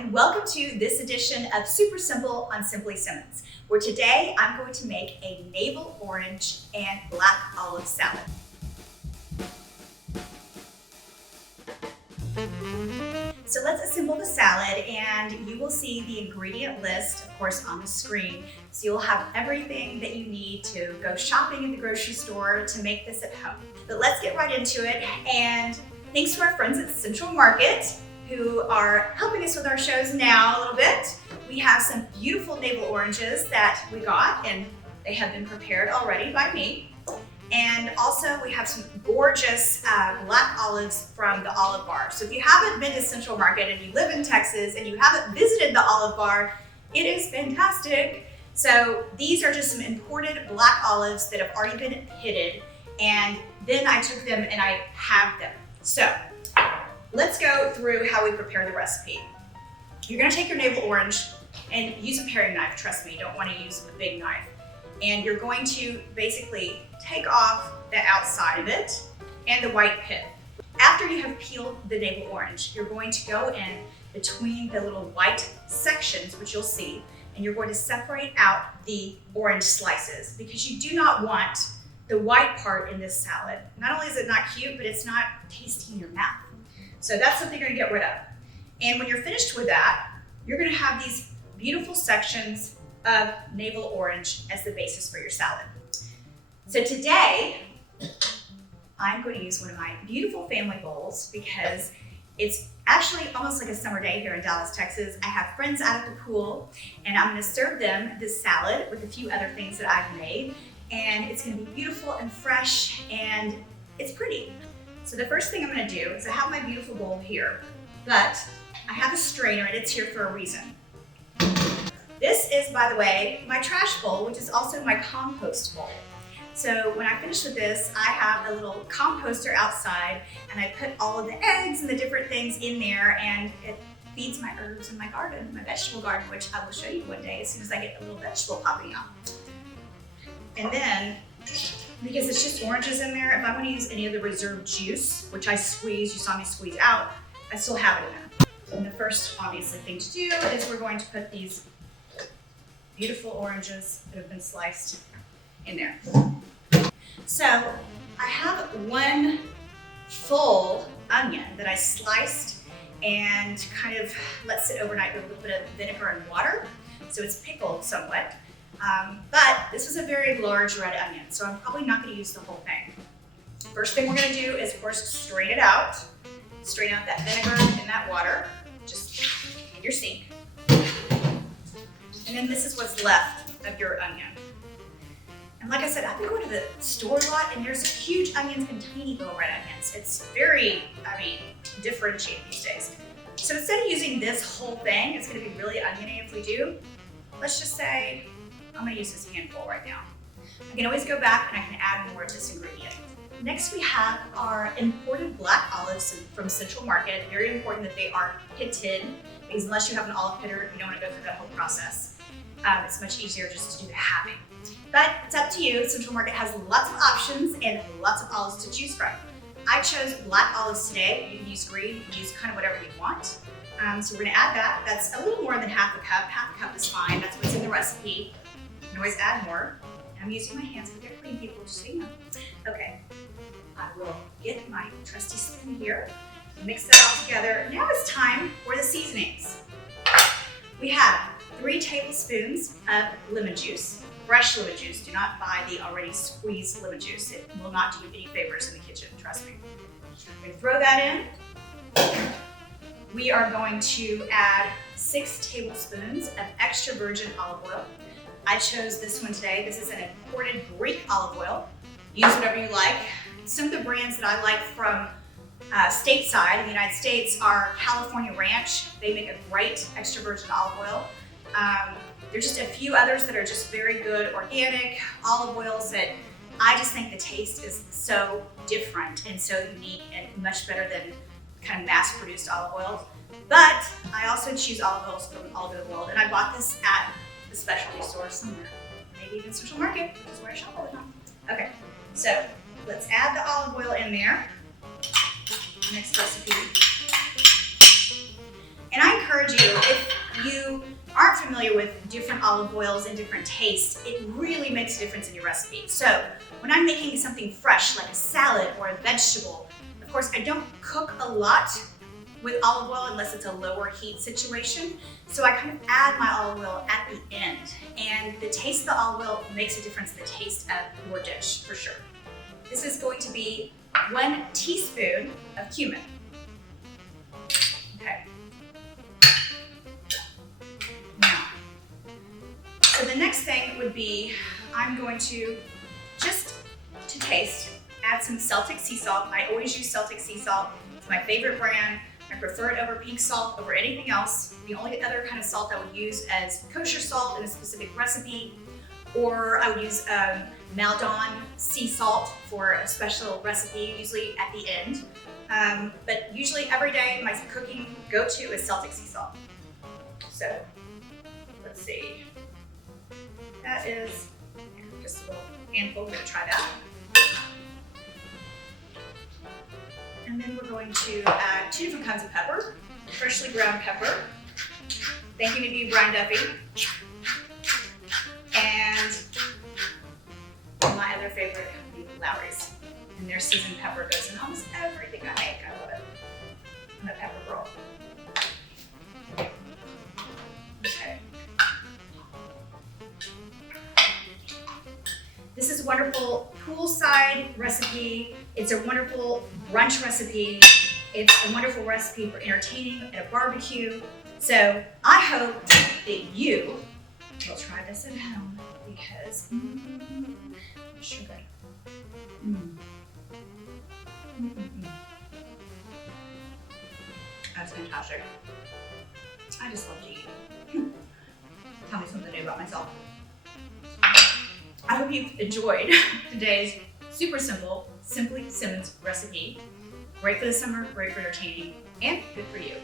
and welcome to this edition of Super Simple on Simply Simmons, where today I'm going to make a navel orange and black olive salad. So let's assemble the salad, and you will see the ingredient list, of course, on the screen. So you'll have everything that you need to go shopping at the grocery store to make this at home. But let's get right into it. And thanks to our friends at Central Market, who are helping us with our shows now a little bit. We have some beautiful navel oranges that we got, and they have been prepared already by me. And also we have some gorgeous black olives from the Olive Bar. So if you haven't been to Central Market and you live in Texas and you haven't visited the Olive Bar, it is fantastic. So these are just some imported black olives that have already been pitted, and then I took them and I halved them. So let's go through how we prepare the recipe. You're gonna take your navel orange and use a paring knife. Trust me, you don't wanna use a big knife. And you're going to basically take off the outside of it and the white pith. After you have peeled the navel orange, you're going to go in between the little white sections, which you'll see, and you're going to separate out the orange slices because you do not want the white part in this salad. Not only is it not cute, but it's not tasty in your mouth. So that's something you're gonna get rid of. And when you're finished with that, you're gonna have these beautiful sections of navel orange as the basis for your salad. So today, I'm going to use one of my beautiful family bowls because it's actually almost like a summer day here in Dallas, Texas. I have friends out at the pool, and I'm gonna serve them this salad with a few other things that I've made. And it's gonna be beautiful and fresh, and it's pretty. So the first thing I'm gonna do is I have my beautiful bowl here, but I have a strainer and it's here for a reason. This is, by the way, my trash bowl, which is also my compost bowl. So when I finish with this, I have a little composter outside, and I put all of the eggs and the different things in there, and it feeds my herbs in my garden, my vegetable garden, which I will show you one day as soon as I get a little vegetable popping out. And then, because it's just oranges in there, if I want to use any of the reserve juice, which I squeeze, you saw me squeeze out, I still have it in there. And the first, obviously, thing to do is we're going to put these beautiful oranges that have been sliced in there. So I have one full onion that I sliced and kind of let sit overnight with a little bit of vinegar and water, so it's pickled somewhat. But this is a very large red onion, so I'm probably not going to use the whole thing. First thing we're going to do is, of course, strain it out. Strain out that vinegar and that water, just in your sink. And then this is what's left of your onion. And like I said, I've been going to the store a lot, and there's huge onions and tiny little red onions. It's very, differentiated these days. So instead of using this whole thing, it's going to be really oniony if we do. Let's just say I'm going to use this handful right now. I can always go back and I can add more of this ingredient. Next we have our imported black olives from Central Market. Very important that they are pitted, because unless you have an olive pitter, you don't want to go through that whole process. It's much easier just to do the halving. But it's up to you. Central Market has lots of options and lots of olives to choose from. I chose black olives today. You can use green, you can use kind of whatever you want. So we're gonna add that. That's a little more than half a cup. Half a cup is fine. That's what's in the recipe. You can always add more. And I'm using my hands, but they're clean, people, just so you know. Okay, I will get my trusty spoon here, mix that all together. Now it's time for the seasonings. We have 3 tablespoons of lemon juice, fresh lemon juice. Do not buy the already squeezed lemon juice. It will not do you any favors in the kitchen, trust me. I'm gonna throw that in. We are going to add 6 tablespoons of extra virgin olive oil. I chose this one today. This is an imported Greek olive oil. Use whatever you like. Some of the brands that I like from stateside in the United States are California Ranch. They make a great extra virgin olive oil. There's just a few others that are just very good organic olive oils that I just think the taste is so different and so unique and much better than kind of mass-produced olive oils. But I also choose olive oils from all over the world, and I bought this at the specialty store somewhere, maybe even Central Market, which is where I shop all the time. Okay, so let's add the olive oil in there. Next recipe. And I encourage you, if familiar with different olive oils and different tastes, it really makes a difference in your recipe. So when I'm making something fresh, like a salad or a vegetable, of course, I don't cook a lot with olive oil unless it's a lower heat situation. So I kind of add my olive oil at the end. And the taste of the olive oil makes a difference in the taste of your dish, for sure. This is going to be 1 teaspoon of cumin. Okay. Now, so the next thing would be, I'm going to, just to taste, add some Celtic sea salt. I always use Celtic sea salt. It's my favorite brand. I prefer it over pink salt over anything else. The only other kind of salt I would use as kosher salt in a specific recipe, or I would use Maldon sea salt for a special recipe, usually at the end. But usually every day my cooking go-to is Celtic sea salt. So let's see. That is just a little handful. We're gonna try that. And then we're going to add 2 different kinds of pepper. Freshly ground pepper. Thinking of you, Brian Duffy. And my other favorite would be Lawry's. And their seasoned pepper goes in almost everything I make. I love it. I'm a pepper girl. Okay. This is a wonderful poolside recipe. It's a wonderful brunch recipe. It's a wonderful recipe for entertaining at a barbecue. So I hope that you will try this at home because sugar. That's fantastic. I just love to eat. Tell me something new about myself. I hope you've enjoyed today's super simple, Simply Simmons recipe. Great for the summer, great for entertaining, and good for you.